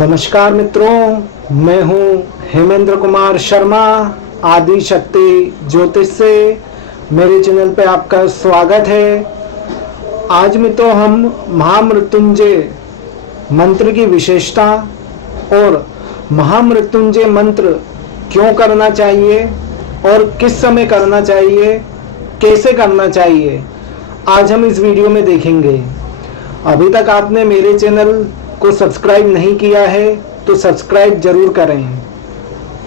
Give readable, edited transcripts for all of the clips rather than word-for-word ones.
नमस्कार मित्रों, मैं हूं हेमेंद्र कुमार शर्मा आदि शक्ति ज्योतिष से। मेरे चैनल पे आपका स्वागत है। आज मित्रों हम महामृत्युंजय मंत्र की विशेषता और महामृत्युंजय मंत्र क्यों करना चाहिए और किस समय करना चाहिए, कैसे करना चाहिए, आज हम इस वीडियो में देखेंगे। अभी तक आपने मेरे चैनल को सब्सक्राइब नहीं किया है तो सब्सक्राइब जरूर करें।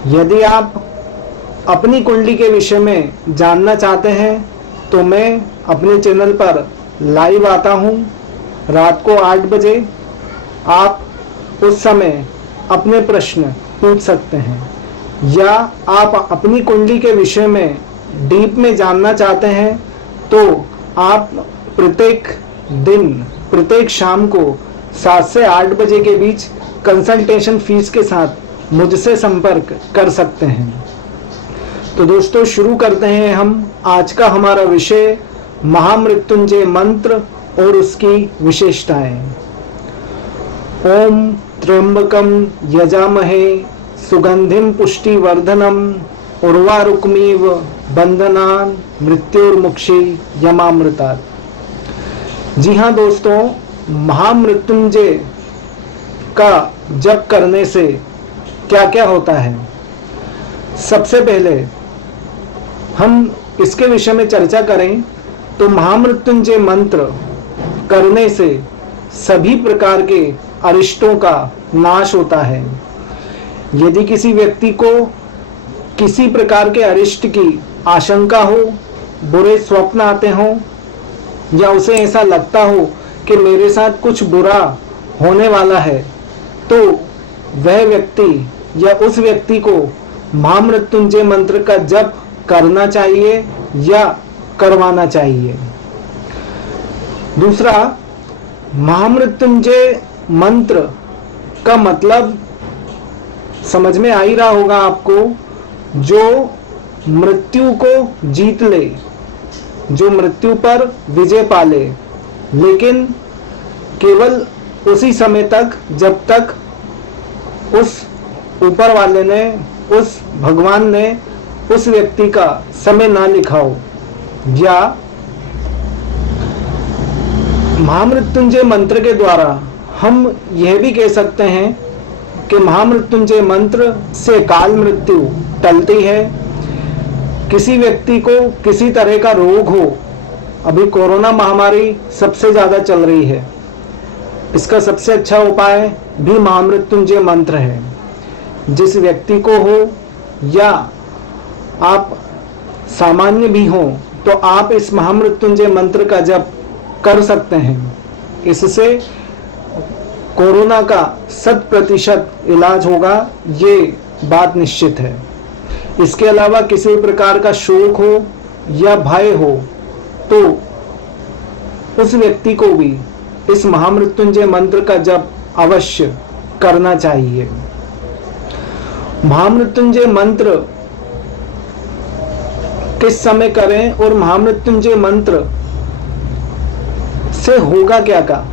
यदि आप अपनी कुंडली के विषय में जानना चाहते हैं तो मैं अपने चैनल पर लाइव आता हूं रात को 8 बजे। आप उस समय अपने प्रश्न पूछ सकते हैं, या आप अपनी कुंडली के विषय में डीप में जानना चाहते हैं तो आप प्रत्येक दिन प्रत्येक शाम को 7 से 8 बजे के बीच कंसल्टेशन फीस के साथ मुझसे संपर्क कर सकते हैं। तो दोस्तों शुरू करते हैं हम आज का हमारा विषय महामृत्युंजय मंत्र और उसकी विशेषताएं। ओम त्र्यंबकम यजामहे सुगंधिम पुष्टिवर्धनम उर्वारुकमिव बंधनान मृत्युर्मुक्षी यमामृतात्। जी हाँ दोस्तों, महामृत्युंजय का जप करने से क्या क्या होता है। सबसे पहले हम इसके विषय में चर्चा करें तो महामृत्युंजय मंत्र करने से सभी प्रकार के अरिष्टों का नाश होता है। यदि किसी व्यक्ति को किसी प्रकार के अरिष्ट की आशंका हो, बुरे स्वप्न आते हों, या उसे ऐसा लगता हो कि मेरे साथ कुछ बुरा होने वाला है, तो वह व्यक्ति या उस व्यक्ति को महामृत्युंजय मंत्र का जप करना चाहिए या करवाना चाहिए। दूसरा, महामृत्युंजय मंत्र का मतलब समझ में आ ही रहा होगा आपको, जो मृत्यु को जीत ले, जो मृत्यु पर विजय पाले, लेकिन केवल उसी समय तक जब तक उस ऊपर वाले ने, उस भगवान ने उस व्यक्ति का समय ना लिखा हो। या महामृत्युंजय मंत्र के द्वारा हम यह भी कह सकते हैं कि महामृत्युंजय मंत्र से काल मृत्यु टलती है। किसी व्यक्ति को किसी तरह का रोग हो, अभी कोरोना महामारी सबसे ज्यादा चल रही है, इसका सबसे अच्छा उपाय भी महामृत्युंजय मंत्र है। जिस व्यक्ति को हो या आप सामान्य भी हो तो आप इस महामृत्युंजय मंत्र का जप कर सकते हैं। इससे कोरोना का 100% इलाज होगा, ये बात निश्चित है। इसके अलावा किसी प्रकार का शोक हो या भय हो तो उस व्यक्ति को भी इस महामृत्युंजय मंत्र का जप अवश्य करना चाहिए। महामृत्युंजय मंत्र किस समय करें और महामृत्युंजय मंत्र से होगा क्या का,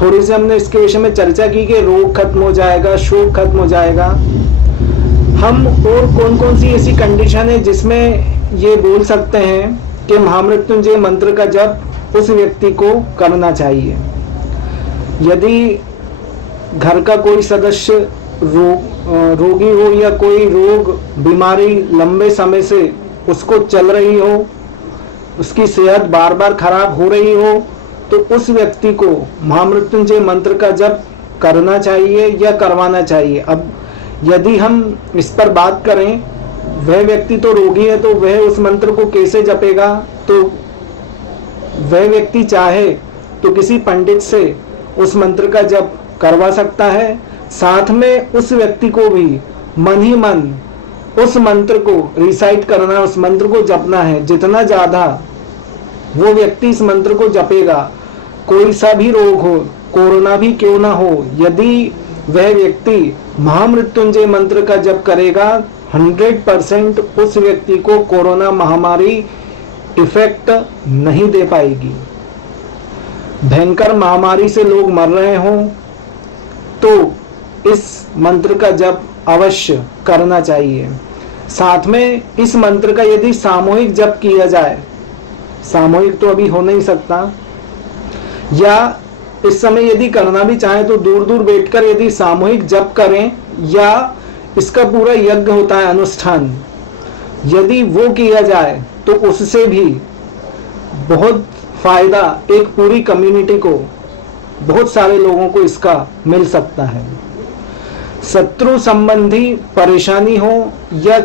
थोड़ी सी हमने इसके विषय में चर्चा की कि रोग खत्म हो जाएगा, शोक खत्म हो जाएगा। हम और कौन कौन सी ऐसी कंडीशन है जिसमें ये बोल सकते हैं कि महामृत्युंजय मंत्र का जप उस व्यक्ति को करना चाहिए। यदि घर का कोई सदस्य रोगी हो या कोई रोग बीमारी लंबे समय से उसको चल रही हो, उसकी सेहत बार बार खराब हो रही हो, तो उस व्यक्ति को महामृत्युंजय मंत्र का जप करना चाहिए या करवाना चाहिए। अब यदि हम इस पर बात करें, वह व्यक्ति तो रोगी है तो वह उस मंत्र को कैसे जपेगा, तो वह व्यक्ति चाहे तो किसी पंडित से उस मंत्र का जप करवा सकता है। साथ में उस व्यक्ति को भी मन ही मन उस मंत्र को रिसाइट करना, उस मंत्र को जपना है। जितना ज्यादा वो व्यक्ति इस मंत्र को जपेगा, कोई सा भी रोग हो, कोरोना भी क्यों ना हो, यदि वह व्यक्ति महामृत्युंजय मंत्र का जप करेगा, 100% उस व्यक्ति को कोरोना महामारी इफेक्ट नहीं दे पाएगी। भयंकर महामारी से लोग मर रहे हों तो इस मंत्र का जप अवश्य करना चाहिए। साथ में इस मंत्र का यदि सामूहिक जप किया जाए, सामूहिक तो अभी हो नहीं सकता, या इस समय यदि करना भी चाहे तो दूर दूर बैठकर यदि सामूहिक जप करें, या इसका पूरा यज्ञ होता है अनुष्ठान, यदि वो किया जाए तो उससे भी बहुत फायदा एक पूरी कम्युनिटी को, बहुत सारे लोगों को इसका मिल सकता है। शत्रु संबंधी परेशानी हो या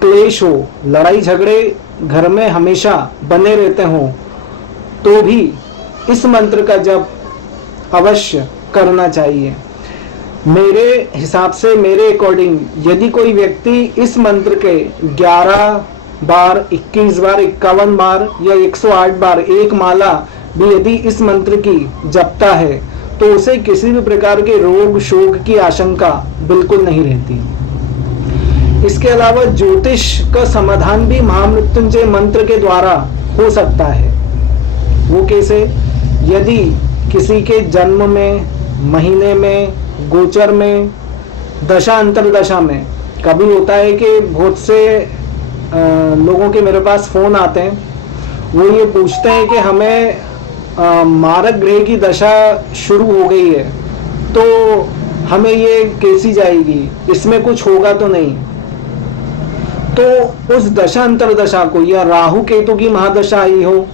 क्लेश हो, लड़ाई झगड़े घर में हमेशा बने रहते हो, तो भी इस मंत्र का जप अवश्य करना चाहिए। मेरे हिसाब से, मेरे अकॉर्डिंग, यदि कोई व्यक्ति इस मंत्र के 11 बार, 21 बार, 51 बार या 108 बार एक माला भी यदि इस मंत्र की जपता है तो उसे किसी भी प्रकार के रोग शोक की आशंका बिल्कुल नहीं रहती। इसके अलावा ज्योतिष का समाधान भी महामृत्युंजय मंत्र के द्वारा हो सकता है। वो कैसे? यदि किसी के जन्म में, महीने में, गोचर में, दशा अंतरदशा में, कभी होता है कि बहुत से लोगों के मेरे पास फोन आते हैं, वो ये पूछते हैं कि हमें मारक ग्रह की दशा शुरू हो गई है, तो हमें ये कैसी जाएगी, इसमें कुछ होगा तो नहीं। तो उस दशा अंतरदशा को, या राहु केतु की महादशा आई हो,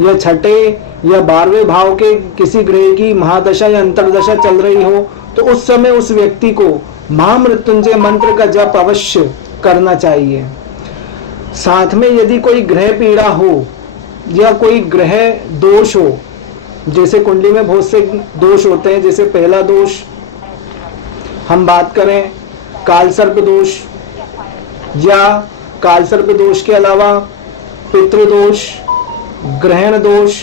या छठे या 12वें भाव के किसी ग्रह की महादशा या अंतरदशा चल रही हो, तो उस समय उस व्यक्ति को महामृत्युंजय मंत्र का जप अवश्य करना चाहिए। साथ में यदि कोई ग्रह पीड़ा हो या कोई ग्रह दोष हो, जैसे कुंडली में बहुत से दोष होते हैं, जैसे पहला दोष हम बात करें काल सर्प दोष, या काल सर्प दोष के अलावा पितृदोष, ग्रहण दोष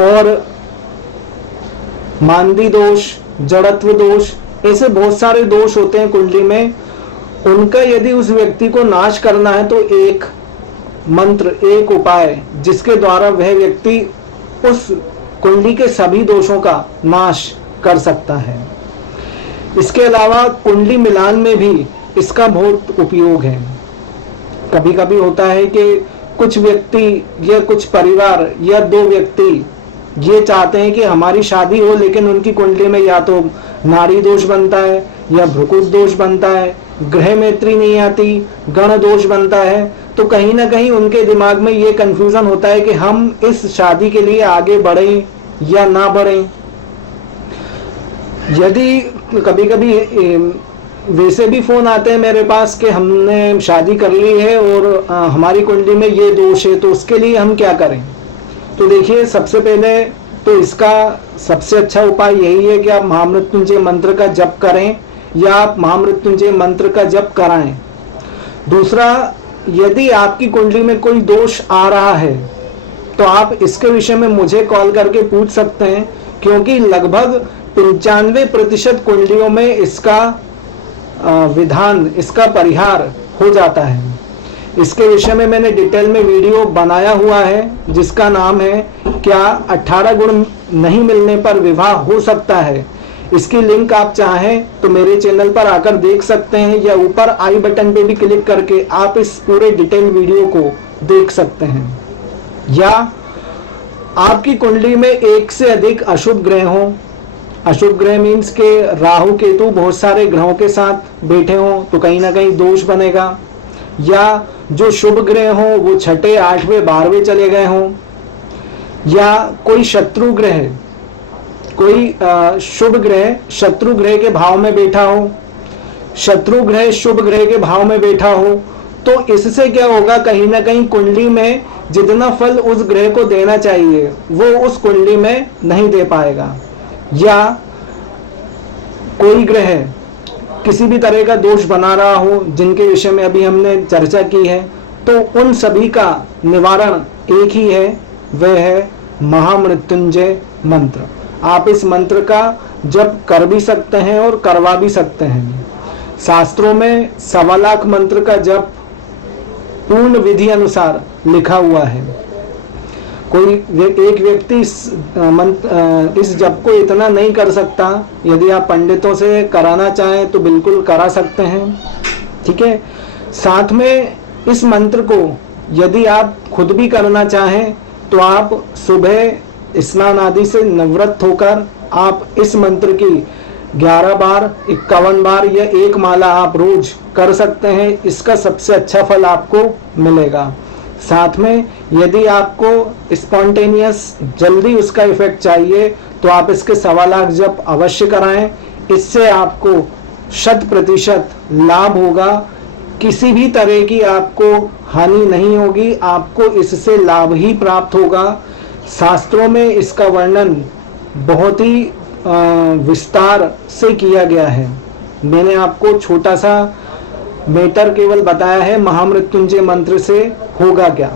और मांदी दोष, जड़त्व दोष, ऐसे बहुत सारे दोष होते हैं कुंडली में। उनका यदि उस व्यक्ति को नाश करना है तो एक मंत्र, एक उपाय जिसके द्वारा वह व्यक्ति उस कुंडली के सभी दोषों का नाश कर सकता है। इसके अलावा कुंडली मिलान में भी इसका बहुत उपयोग है। कभी कभी होता है कि कुछ व्यक्ति या कुछ परिवार या दो व्यक्ति ये चाहते हैं कि हमारी शादी हो, लेकिन उनकी कुंडली में या तो नाड़ी दोष बनता है, या भ्रुकुट दोष बनता है, ग्रह मैत्री नहीं आती, गण दोष बनता है। तो कहीं ना कहीं उनके दिमाग में ये कंफ्यूजन होता है कि हम इस शादी के लिए आगे बढ़ें या ना बढ़ें। यदि कभी कभी वैसे भी फोन आते हैं मेरे पास कि हमने शादी कर ली है और हमारी कुंडली में ये दोष है, तो उसके लिए हम क्या करें? तो देखिए, सबसे पहले तो इसका सबसे अच्छा उपाय यही है कि आप महामृत्युंजय मंत्र का जप करें, या आप महामृत्युंजय मंत्र का जप कराएं। दूसरा, यदि आपकी कुंडली में कोई दोष आ रहा है तो आप इसके विषय में मुझे कॉल करके पूछ सकते हैं, क्योंकि लगभग 95% कुंडलियों में इसका विधान, इसका परिहार हो जाता है। इसके विषय में मैंने डिटेल में वीडियो बनाया हुआ है, जिसका नाम है क्या 18 गुण नहीं मिलने पर विवाह हो सकता है। इसकी लिंक आप चाहें तो मेरे चैनल पर आकर देख सकते हैं, या ऊपर आई बटन पे भी क्लिक करके आप इस पूरे डिटेल वीडियो को देख सकते हैं। या आपकी कुंडली में एक से अधिक अशुभ ग्रह हो, अशुभ ग्रह मीन्स के राहु केतु बहुत सारे ग्रहों के साथ बैठे हों, तो कहीं ना कहीं दोष बनेगा। या जो शुभ ग्रह हो वो 6ठे, 8वें, 12वें चले गए हों, या कोई शत्रु ग्रह, कोई शुभ ग्रह शत्रु ग्रह के भाव में बैठा हो, शत्रु ग्रह शुभ ग्रह के भाव में बैठा हो, तो इससे क्या होगा, कहीं ना कहीं कुंडली में जितना फल उस ग्रह को देना चाहिए वो उस कुंडली में नहीं दे पाएगा। या कोई ग्रह किसी भी तरह का दोष बना रहा हो, जिनके विषय में अभी हमने चर्चा की है, तो उन सभी का निवारण एक ही है, वह है महामृत्युंजय मंत्र। आप इस मंत्र का जप कर भी सकते हैं और करवा भी सकते हैं। शास्त्रों में 1.25 लाख मंत्र का जप पूर्ण विधि अनुसार लिखा हुआ है। एक व्यक्ति इस जप को इतना नहीं कर सकता। यदि आप पंडितों से कराना चाहें तो बिल्कुल करा सकते हैं, ठीक है। साथ में इस मंत्र को यदि आप खुद भी करना चाहें तो आप सुबह स्नान आदि से निवृत्त होकर आप इस मंत्र की 11 बार, 51 बार या एक माला आप रोज कर सकते हैं। इसका सबसे अच्छा फल आपको मिलेगा। साथ में यदि आपको स्पॉन्टेनियस जल्दी उसका इफेक्ट चाहिए तो आप इसके 1.25 लाख जप अवश्य कराएं। इससे आपको 100% लाभ होगा। किसी भी तरह की आपको हानि नहीं होगी, आपको इससे लाभ ही प्राप्त होगा। शास्त्रों में इसका वर्णन बहुत ही विस्तार से किया गया है। मैंने आपको छोटा सा मैटर केवल बताया है महामृत्युंजय मंत्र से होगा क्या।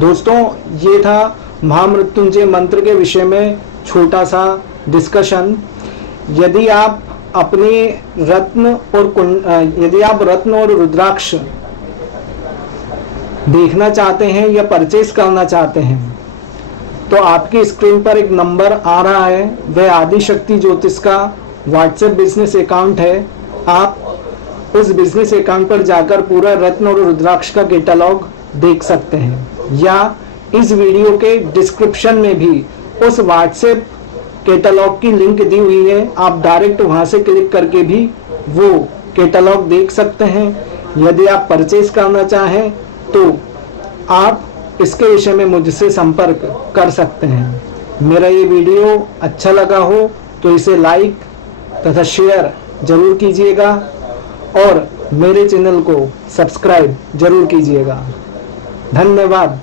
दोस्तों, ये था महामृत्युंजय मंत्र के विषय में छोटा सा डिस्कशन। यदि आप अपने यदि आप रत्न और रुद्राक्ष देखना चाहते हैं या परचेस करना चाहते हैं तो आपकी स्क्रीन पर एक नंबर आ रहा है, वह आदिशक्ति ज्योतिष का व्हाट्सएप बिजनेस अकाउंट है। आप उस बिजनेस अकाउंट पर जाकर पूरा रत्न और रुद्राक्ष का कैटलॉग देख सकते हैं, या इस वीडियो के डिस्क्रिप्शन में भी उस व्हाट्सएप कैटलॉग की लिंक दी हुई है। आप डायरेक्ट वहां से क्लिक करके भी वो कैटलॉग देख सकते हैं। यदि आप परचेज करना चाहें तो आप इसके विषय में मुझसे संपर्क कर सकते हैं। मेरा ये वीडियो अच्छा लगा हो तो इसे लाइक तथा शेयर जरूर कीजिएगा और मेरे चैनल को सब्सक्राइब जरूर कीजिएगा। धन्यवाद।